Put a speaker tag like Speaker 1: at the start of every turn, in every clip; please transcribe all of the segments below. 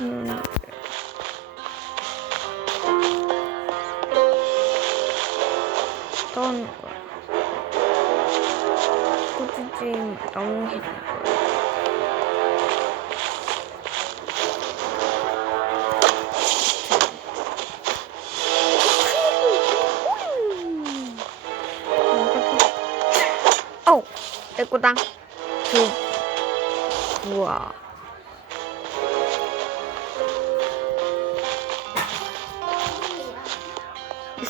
Speaker 1: 음. 떠오는 거야. 고추찜 너무 해는 거야. 내 거다. 그, 우와.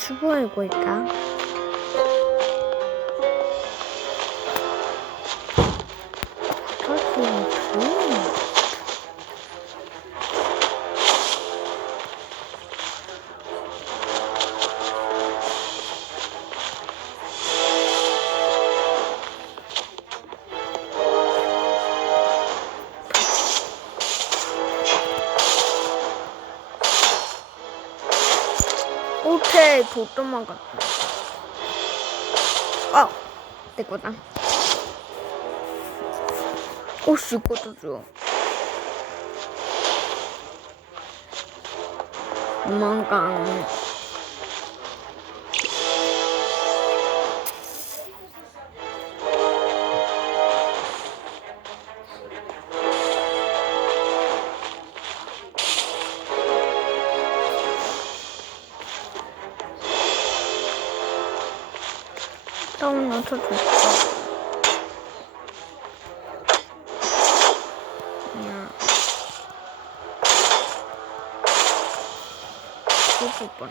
Speaker 1: 수고하고 있다. 오케이, 도도만 갔다. 아, 내 거다. 오씨, 이것도 줘. 도망가. 넣어줘 줬어. 그냥. 죽을 뻔.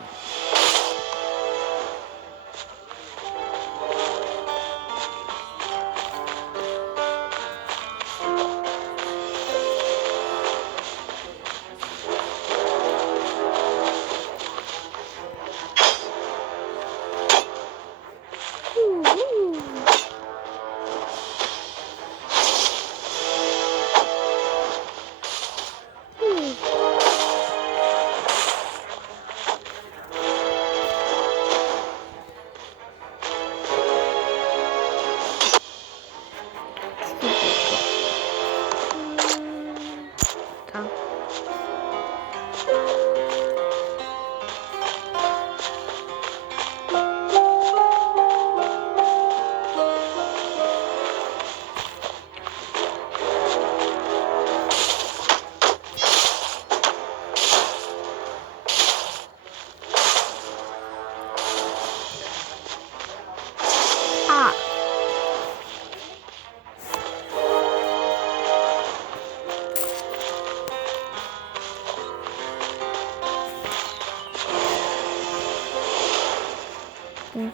Speaker 1: 嗯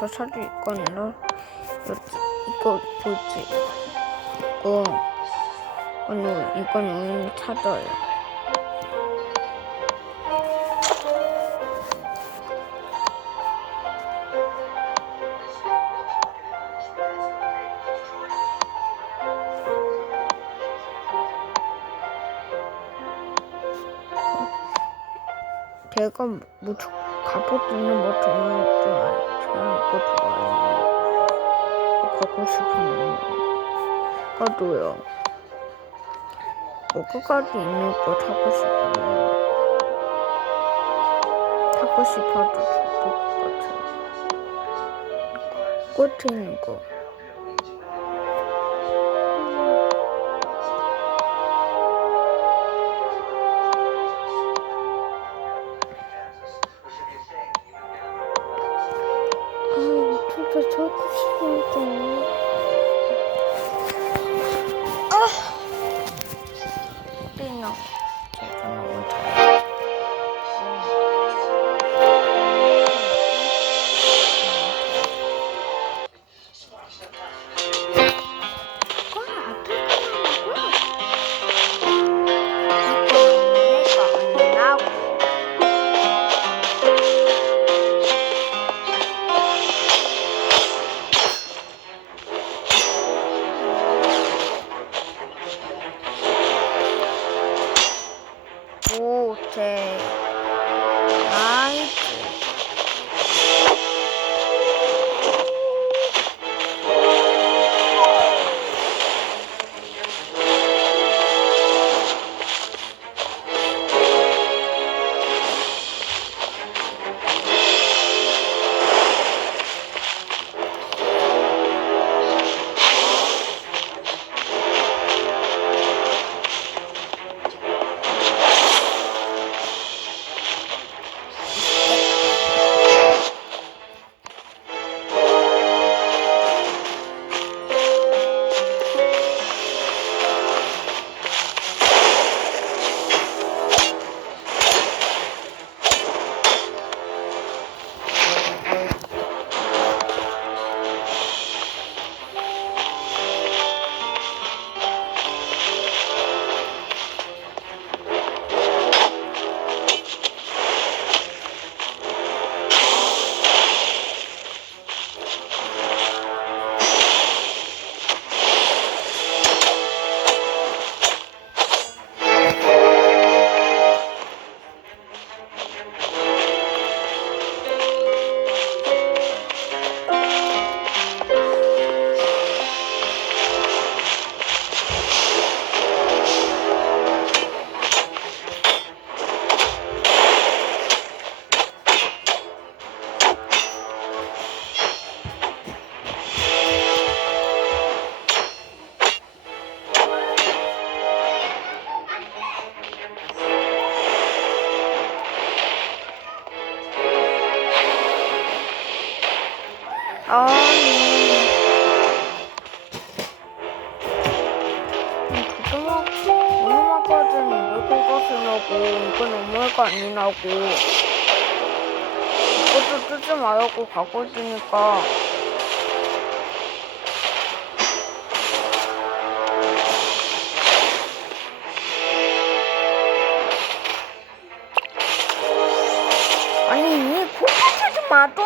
Speaker 1: 저 사진 있거든요. 여- 이거 뭐지? 이거 이건 이건 우연히 찾아요. 제가 뭐 저- 갑옷이는 뭐 정말 좋아해요. 이거 좋아해요. 갖고 싶은 거. 저도요. 뭐 끝까지 있는 거 타고 싶어요. 타고 싶어도 좋을 것 같아요. 꽃에 있는 거. 아니. 그동안 오늘만까지는 왜 그것이라고 이건 엄마가 아니라고. 이것도 뜨지 말라고 가고 있으니까. 아니 이 코파트지 마도